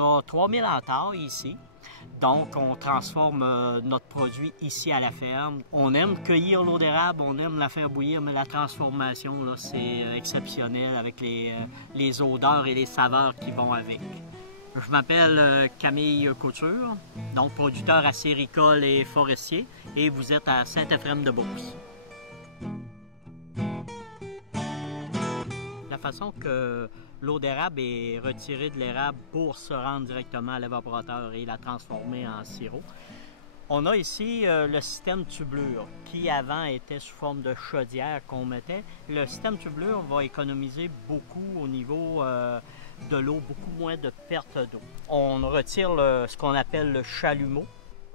a 3000 entailles ici. Donc, on transforme notre produit ici à la ferme. On aime cueillir l'eau d'érable, on aime la faire bouillir, mais la transformation, c'est exceptionnel avec les odeurs et les saveurs qui vont avec. Je m'appelle Camille Couture, donc producteur acéricole et forestier, et vous êtes à Saint-Éphrem-de-Beauce. La façon que l'eau d'érable est retirée de l'érable pour se rendre directement à l'évaporateur et la transformer en sirop. On a ici le système tubulure qui avant était sous forme de chaudière qu'on mettait. Le système tubulure va économiser beaucoup au niveau de l'eau, beaucoup moins de perte d'eau. On retire ce qu'on appelle le chalumeau.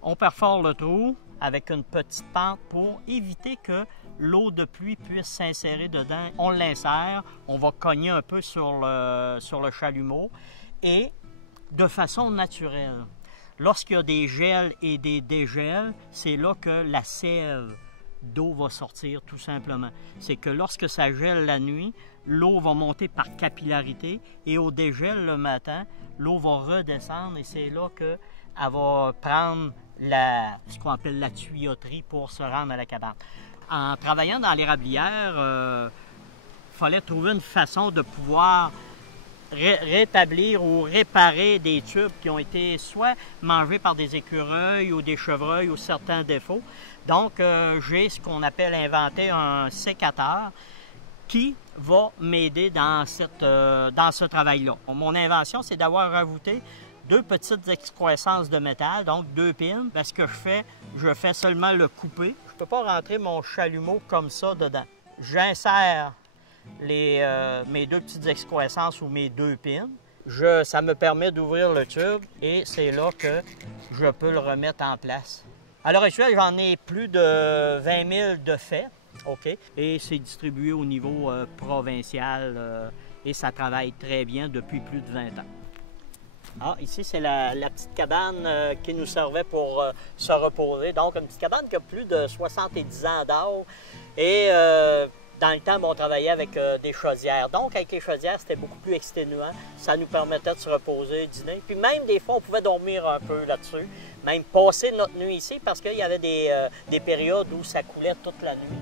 On perfore le trou avec une petite pente pour éviter que l'eau de pluie puisse s'insérer dedans. On l'insère, on va cogner un peu sur le chalumeau et de façon naturelle. Lorsqu'il y a des gels et des dégels, c'est là que la sève d'eau va sortir tout simplement. C'est que lorsque ça gèle la nuit, l'eau va monter par capillarité et au dégel le matin, l'eau va redescendre et c'est là qu'elle va prendre ce qu'on appelle la tuyauterie pour se rendre à la cabane. En travaillant dans l'érablière, il fallait trouver une façon de pouvoir rétablir ou réparer des tubes qui ont été soit mangés par des écureuils ou des chevreuils ou certains défauts. Donc, j'ai ce qu'on appelle inventé un sécateur qui va m'aider dans ce travail-là. Mon invention, c'est d'avoir rajouté deux petites excroissances de métal, donc deux pins. Ce que je fais seulement le couper. Je ne peux pas rentrer mon chalumeau comme ça dedans. J'insère mes deux petites excroissances ou mes deux pins. Ça me permet d'ouvrir le tube et c'est là que je peux le remettre en place. À l'heure actuelle, j'en ai plus de 20 000 de fait. OK. Et c'est distribué au niveau provincial et ça travaille très bien depuis plus de 20 ans. Ah, ici, c'est la petite cabane qui nous servait pour se reposer. Donc, une petite cabane qui a plus de 70 ans d'âge. Et dans le temps, on travaillait avec des chaudières. Donc, avec les chaudières, c'était beaucoup plus exténuant. Ça nous permettait de se reposer, dîner. Puis même, des fois, on pouvait dormir un peu là-dessus. Même passer notre nuit ici parce qu'il y avait des périodes où ça coulait toute la nuit.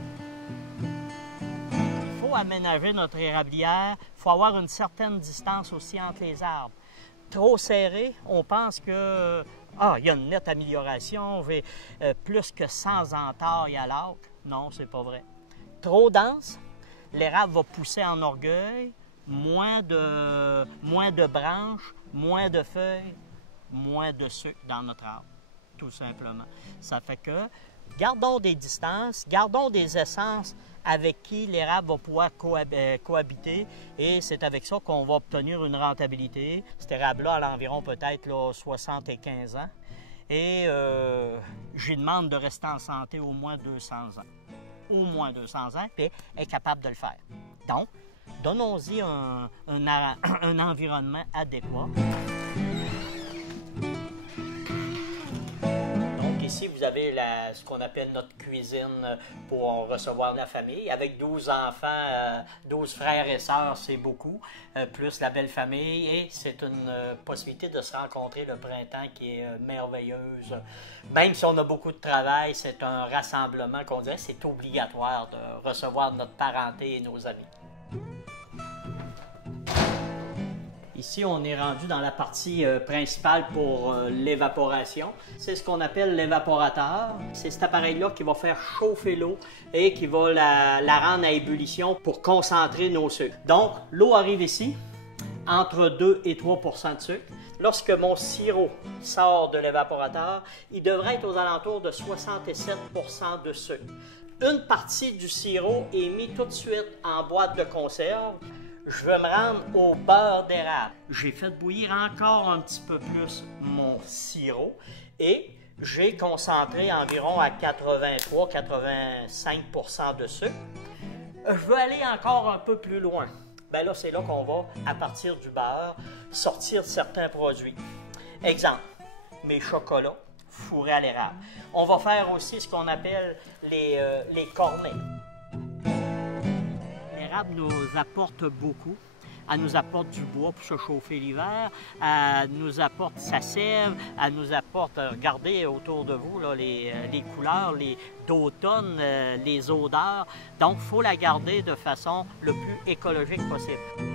Il faut aménager notre érablière. Il faut avoir une certaine distance aussi entre les arbres. Trop serré, on pense que il y a une nette amélioration, plus que 100 entailles à l'arc. Non, c'est pas vrai. Trop dense, l'érable va pousser en orgueil, moins de branches, moins de feuilles, moins de sucre dans notre arbre, tout simplement. Ça fait que gardons des distances, gardons des essences avec qui l'érable va pouvoir cohabiter et c'est avec ça qu'on va obtenir une rentabilité. Cet érable-là, à environ peut-être 75 ans et j'y demande de rester en santé au moins 200 ans. Au moins 200 ans, puis est capable de le faire. Donc, donnons-y un environnement adéquat. Ici, vous avez ce qu'on appelle notre cuisine pour recevoir la famille. Avec 12 enfants, 12 frères et sœurs, c'est beaucoup, plus la belle famille. Et c'est une possibilité de se rencontrer le printemps qui est merveilleuse. Même si on a beaucoup de travail, c'est un rassemblement qu'on dirait, c'est obligatoire de recevoir notre parenté et nos amis. Ici, on est rendu dans la partie principale pour l'évaporation. C'est ce qu'on appelle l'évaporateur. C'est cet appareil-là qui va faire chauffer l'eau et qui va la rendre à ébullition pour concentrer nos sucres. Donc, l'eau arrive ici, entre 2 et 3 % de sucre. Lorsque mon sirop sort de l'évaporateur, il devrait être aux alentours de 67 % de sucre. Une partie du sirop est mise tout de suite en boîte de conserve. Je vais me rendre au beurre d'érable. J'ai fait bouillir encore un petit peu plus mon sirop et j'ai concentré environ à 83-85 % de sucre. Je veux aller encore un peu plus loin. Bien là, c'est là qu'on va, à partir du beurre, sortir certains produits. Exemple, mes chocolats fourrés à l'érable. On va faire aussi ce qu'on appelle les cornets. l'érable nous apporte beaucoup. Elle nous apporte du bois pour se chauffer l'hiver, elle nous apporte sa sève, elle nous apporte, regardez autour de vous, là, les couleurs d'automne, les odeurs. Donc, il faut la garder de façon le plus écologique possible.